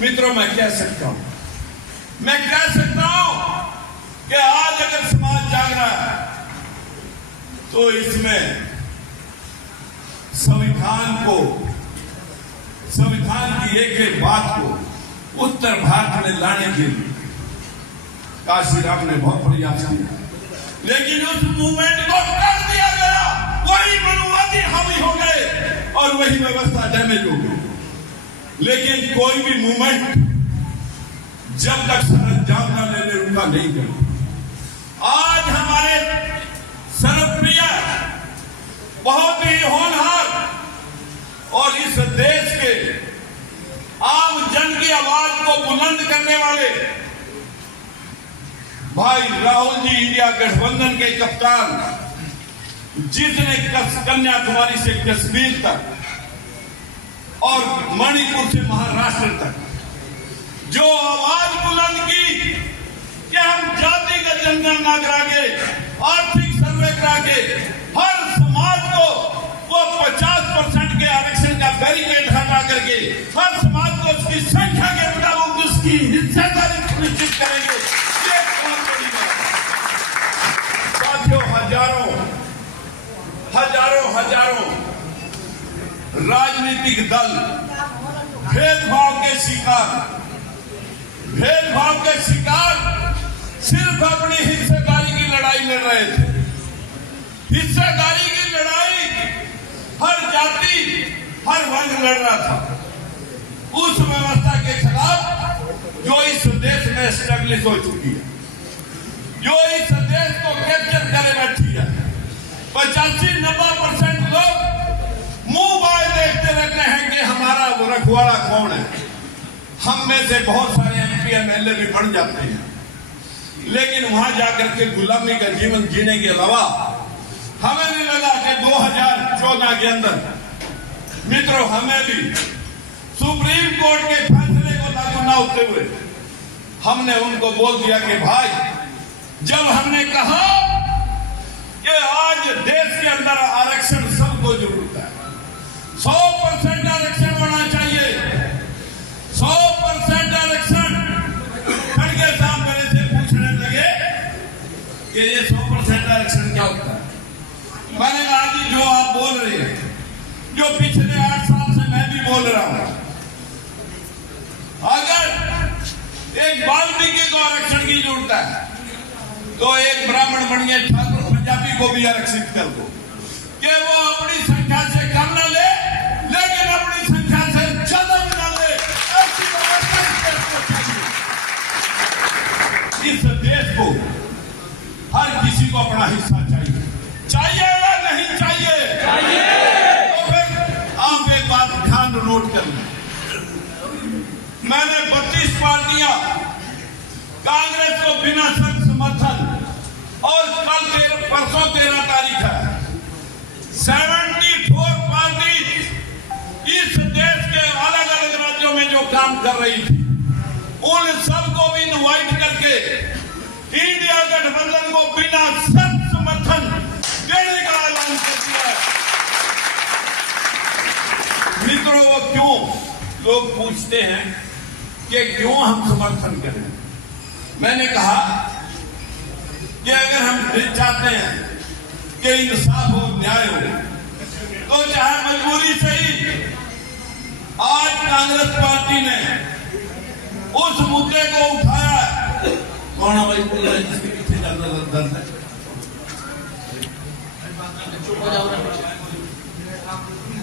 मित्रों मैं कह सकता हूं कि आज अगर समाज जाग रहा है तो इसमें संविधान की एक एक बात को उत्तर भारत में लाने के लिए काशीराम ने बहुत प्रयास किया, लेकिन उस मूवमेंट को कर दिया गया। वही मनुवादी हावी हो गए और वही व्यवस्था डैमेज हो गई। लेकिन कोई भी मूवमेंट जब तक सरंजाम न लेने उनका नहीं गया। आज हमारे सर्वप्रिय बहुत ही होनहार और इस देश के आम जन की आवाज को बुलंद करने वाले भाई राहुल जी, इंडिया गठबंधन के कप्तान, जिसने कन्याकुमारी से कश्मीर तक और मणिपुर से महाराष्ट्र तक जो आवाज बुलंद की कि हम जातिगत जनगणना करा के, आर्थिक सर्वे करा के हर समाज को वो 50% के आरक्षण का बैरिकेड हटा करके हर समाज को उसकी संख्या के मुताबिक उसकी हिस्सेदारी सुनिश्चित करेंगे। ये बहुत बड़ी बात। साथियों, हजारों राजनीतिक दल भेदभाव के शिकार सिर्फ अपनी हिस्सेदारी की लड़ाई लड़ रहे थे। हिस्सेदारी की लड़ाई हर जाति, हर वर्ग लड़ रहा था उस व्यवस्था के खिलाफ जो इस देश में एस्टेब्लिश हो चुकी है, जो इस देश को कैप्चर करे बैठी है। 85-90% लोग मुंह बाय देखते रहते हैं कि हमारा रखवाला कौन है। हम में से बहुत सारे MP MLA भी बढ़ जाते हैं, लेकिन वहां जाकर के गुलामी का जीवन जीने के अलावा हमें नहीं लगा कि 2014 के अंदर मित्रों हमें भी सुप्रीम कोर्ट के फैसले को लागू न होते हुए हमने उनको बोल दिया कि भाई, जब हमने कहा कि आज देश के अंदर आरक्षण सबको जरूरत है, 100% आरक्षण होना चाहिए, 100% आरक्षण। खड़गे साहब मेरे से पूछने लगे कि ये 100% आरक्षण क्या होता है। मैंने कहा कि जो आप बोल रहे हैं, जो पिछले 8 साल से मैं भी बोल रहा हूं, अगर एक वाल्मीकि को आरक्षण की जरूरत है तो एक ब्राह्मण बनिए ठाकुर पंजाबी को भी आरक्षित कर दो कि वो अपनी संख्या से कम न ले, लेकिन अपनी संख्या से ज्यादा बना ले। ऐसी व्यवस्था इस देश को हर किसी को अपना हिस्सा चाहिए या नहीं चाहिए? तो फिर आप एक बात ध्यान नोट कर लें। मैंने 32 पार्टियां कांग्रेस को बिना शर्त समर्थन और कल परसों 13 तारीख है 74 पार्टी इस देश के अलग अलग राज्यों में जो काम कर रही थी, उन सबको भी इनवाइट करके इंडिया गठबंधन को बिना शर्त समर्थन देने का ऐलान कर दिया है। मित्रों, वो क्यों लोग पूछते हैं कि क्यों हम समर्थन करें। मैंने कहा कि अगर हम चाहते हैं कि इंसाफ हो, न्याय हो, तो चाहे मजबूरी से ही आज कांग्रेस पार्टी ने उस मुद्दे को उठाया। कौन है भाई बोल रहे हैं जिसके पीछे ज्यादा दर्द है?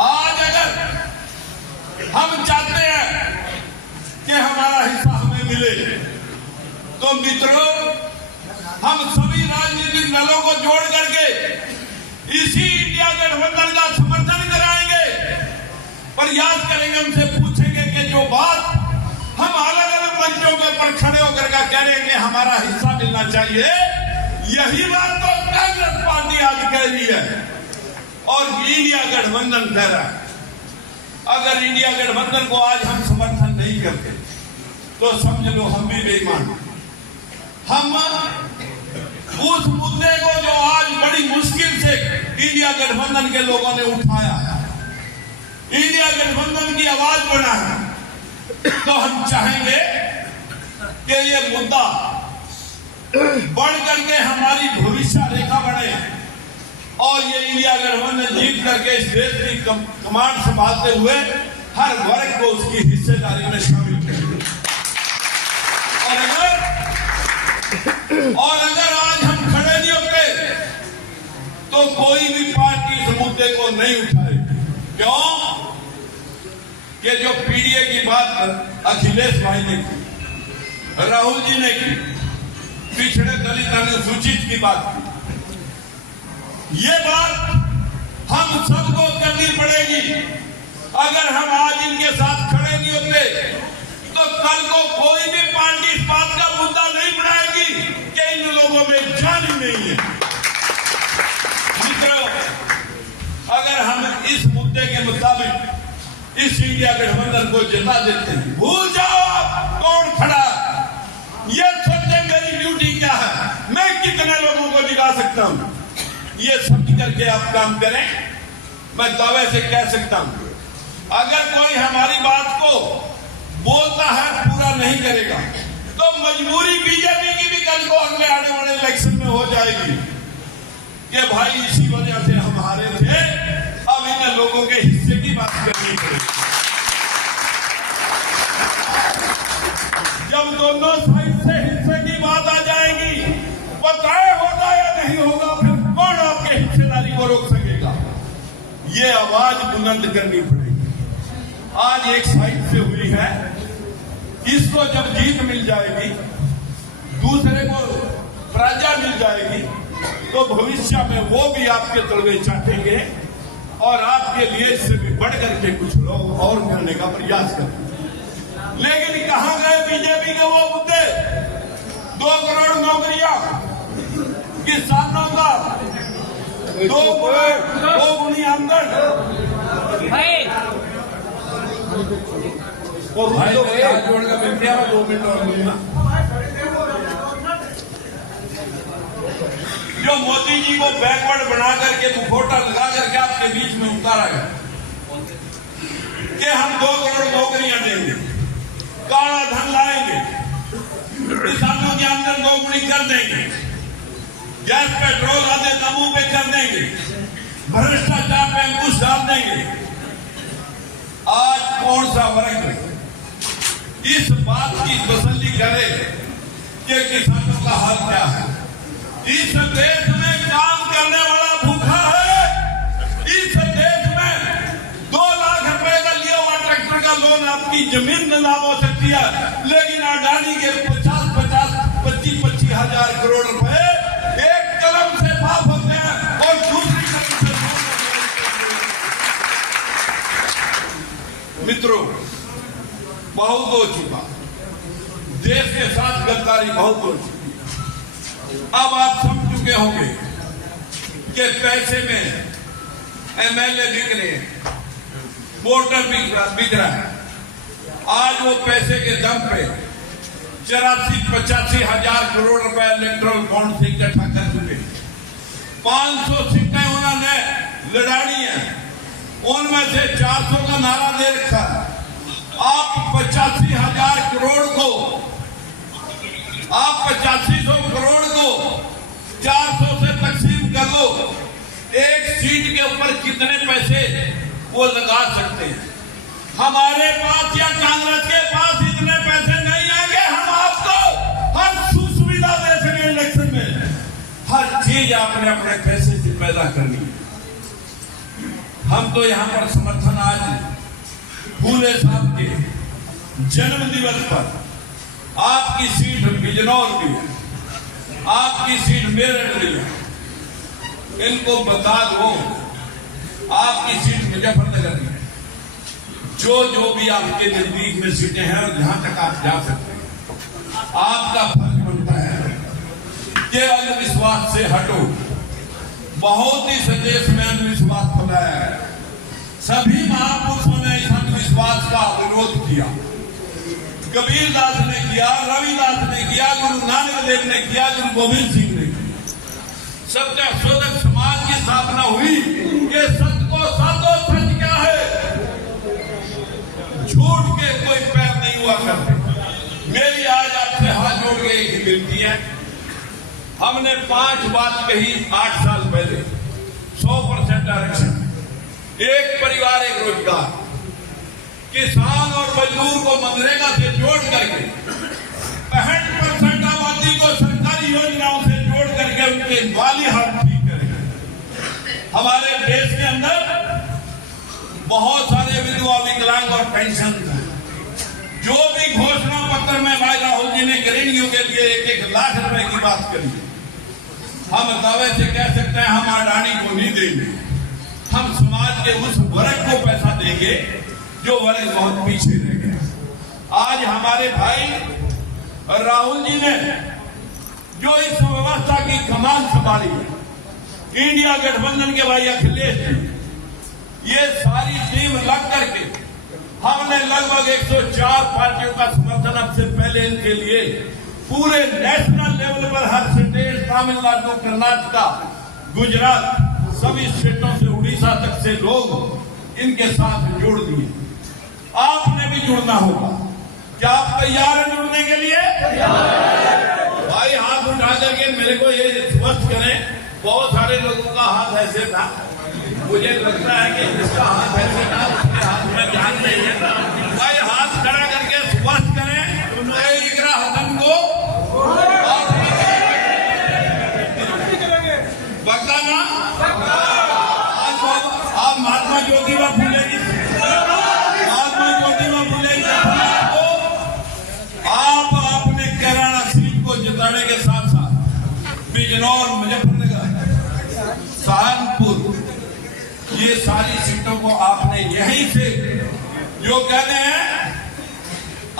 आज अगर हम चाहते हैं कि हमारा हिस्सा हमें मिले, तो मित्रों हम सभी राजनीतिक दलों को जोड़ करके इसी इंडिया गठबंधन का समर्थन कराएंगे, प्रयास करेंगे, उनसे पूछेंगे कि जो बात हम अलग अलग मंचों के ऊपर खड़े होकर का कह रहे हैं कि हमारा हिस्सा मिलना चाहिए, यही बात तो कांग्रेस पार्टी आज कह रही है और इंडिया गठबंधन कह रहा है। अगर इंडिया गठबंधन को आज हम समर्थन नहीं करते तो समझ लो हम भी बेईमान। हम उस मुद्दे को जो आज बड़ी मुश्किल से इंडिया गठबंधन के लोगों ने उठाया, इंडिया गठबंधन की आवाज बढ़ाया, तो हम चाहेंगे कि ये मुद्दा बढ़ करके हमारी भविष्य रेखा बने और ये इंडिया गठबंधन जीत करके इस देश की कमांड संभालते हुए हर वर्ग को उसकी हिस्सेदारी में शामिल करें। और अगर आज हम खड़े नहीं होते तो कोई भी पार्टी इस मुद्दे को नहीं उठाएगी। क्यों? कि जो पीडीए की बात अखिलेश भाई ने की, राहुल जी ने की, पिछड़े दलित अनुसूचित की बात की, ये बात हम सबको करनी पड़ेगी। अगर हम आज इनके साथ खड़े नहीं होते तो कल को कोई भी पार्टी इस बात का मुद्दा नहीं बनाएगी कि इन लोगों में जान ही नहीं है। मित्रों, अगर हम इस मुद्दे के मुताबिक इस इंडिया गठबंधन को जिता देते हैं, भूल जाओ आप कौन खड़ा, ये सोचें मेरी ड्यूटी क्या है, मैं कितने लोगों को जिता सकता हूं, ये समझ करके आप काम करें। मैं दावे से कह सकता हूं, अगर कोई हमारी बात को बोलता है पूरा नहीं करेगा तो मजबूरी बीजेपी की भी कल को अगले आने वाले इलेक्शन में हो जाएगी कि भाई इसी वजह से हम हारे थे, अब इन लोगों के हिस्से की बात करनी पड़ेगी। जब दोनों साइड से हिस्से की बात आ जाएगी, वो तय होगा या नहीं होगा, फिर कौन आपके हिस्सेदारी को रोक सकेगा? ये आवाज बुलंद करनी पड़ेगी। आज एक साइड से हुई है, इसको जब जीत मिल जाएगी, दूसरे को प्रजा मिल जाएगी, तो भविष्य में वो भी आपके तलवे चाटेंगे और आपके लिए इससे भी बढ़ करके कुछ लोग और करने का प्रयास करेंगे। लेकिन कहां गए बीजेपी के वो मुद्दे? 2 करोड़ नौकरियां किसानों का, 2 गुनी आमदन। भाई जोड़ का मिलता है 2 मिनट और मिलना। जो मोदी जी को बैकवर्ड बना करके मुखौटा लगा करके आपके बीच में उतारा गया कि हम 2 करोड़ नौकरियां देंगे, काला धन लाएंगे, किसानों की आमदन 2 गुनी कर देंगे, गैस पेट्रोल आधे दामों पे कर देंगे, भ्रष्टाचार पे अंकुश डाल देंगे। आज कौन सा वर्ग इस बात की तसल्ली करे कि किसानों का हाल क्या है? इस देश में काम करने वाला भूखा है। इस देश में 2 लाख रुपए का लिया हुआ ट्रैक्टर का लोन आपकी जमीन नीलाम हो सकती है, लेकिन अडानी के 25 हजार करोड़ रुपए एक कलम से माफ होते हैं और दूसरी कलम से। मित्रों, बहुत हो चुका, देश के साथ गद्दारी बहुत हो चुकी। अब आप समझ चुके होंगे कि पैसे में एमएलए बिक रहे हैं, वोटर बिक रहा है। आज वो पैसे के दम पे 84-85 हजार करोड़ रुपए इलेक्ट्रल बॉन्ड से इकट्ठा कर चुके। 500 सिक्के उन्होंने लड़ानी है, उनमें से 400 का नारा दे रखा है। आप 85 हजार करोड़ को, आप 8500 करोड़ को 400 से तकसीम कर लो, एक सीट के ऊपर कितने पैसे वो लगा सकते हैं? हमारे पास या कांग्रेस के पास इतने पैसे नहीं आएंगे। हम आपको हर सुविधा दे सके इलेक्शन में, हर चीज आपने अपने पैसे से पैदा करनी है। हम तो यहां पर समर्थन आज फूले साहब के जन्म दिवस पर, आपकी सीट बिजनौर की है, आपकी सीट मेरठ की है, इनको बता दो आपकी सीट मुजफ्फरनगर की है। जो भी आपके नजदीक में सीटें हैं जहां तक आप जा सकते हैं, आपका फर्ज बनता है कि अंधविश्वास से हटो। बहुत ही संदेश में अंधविश्वास फैलाया है, सभी महापुरुषों ने इस अंधविश्वास का विरोध किया। कबीर दास ने किया, रविदास ने किया, गुरु नानक देव ने किया, गुरु गोविंद सिंह ने किया। सत्य शोधक समाज की स्थापना हुई कि सत्य को साधो। सत्य क्या है? झूठ के कोई पैर हमने 5 बात कही 8 साल पहले। 100% आरक्षण, एक परिवार एक रोजगार, किसान और मजदूर को मनरेगा से जोड़ करके 65% आबादी को सरकारी योजनाओं से जोड़ करके उनके माली हाल ठीक करेंगे। हमारे देश के अंदर बहुत सारे विधवा, विकलांग और पेंशन हैं। जो भी घोषणा पत्र में भाई राहुल जी ने गरीबियों के लिए 1-1 लाख रुपए की बात करी, हम दावे से कह सकते हैं हम अडानी को नहीं देंगे। हम समाज के उस वर्ग को पैसा देंगे जो वर्ग बहुत पीछे रह गया। आज हमारे भाई राहुल जी ने जो इस व्यवस्था की कमान संभाली है, इंडिया गठबंधन के भाई अखिलेश जी, ये सारी टीम लग करके हमने लगभग 104 पार्टियों का समर्थन अब से पहले इनके लिए पूरे नेशनल लेवल पर हर स्टेट, तमिलनाडु, कर्नाटका, गुजरात, सभी स्टेटों से उड़ीसा तक से लोग इनके साथ जोड़ दिए। आपने भी जुड़ना होगा। क्या आप तैयार हैं जुड़ने के लिए? भाई हाथ उठा करके मेरे को ये स्पष्ट करें। बहुत सारे लोगों का हाथ ऐसे था, मुझे लगता है कि जिसका हाथ ऐसे था उसके हाथ में ध्यान नहीं है। भाई हाथ खड़ा करके स्पष्ट करें को बताना। आप महात्मा ज्योतिबा फुले की को आप अपने कैराना सीट को जिताने के साथ साथ बिजनौर, मुजफ्फरनगर, सहारनपुर, ये सारी सीटों को आपने यहीं से जो कहते हैं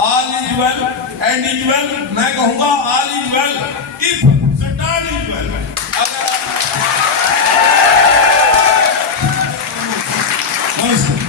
all is well and is well, मैं कहूंगा all is well if Satan is well. नमस्कार।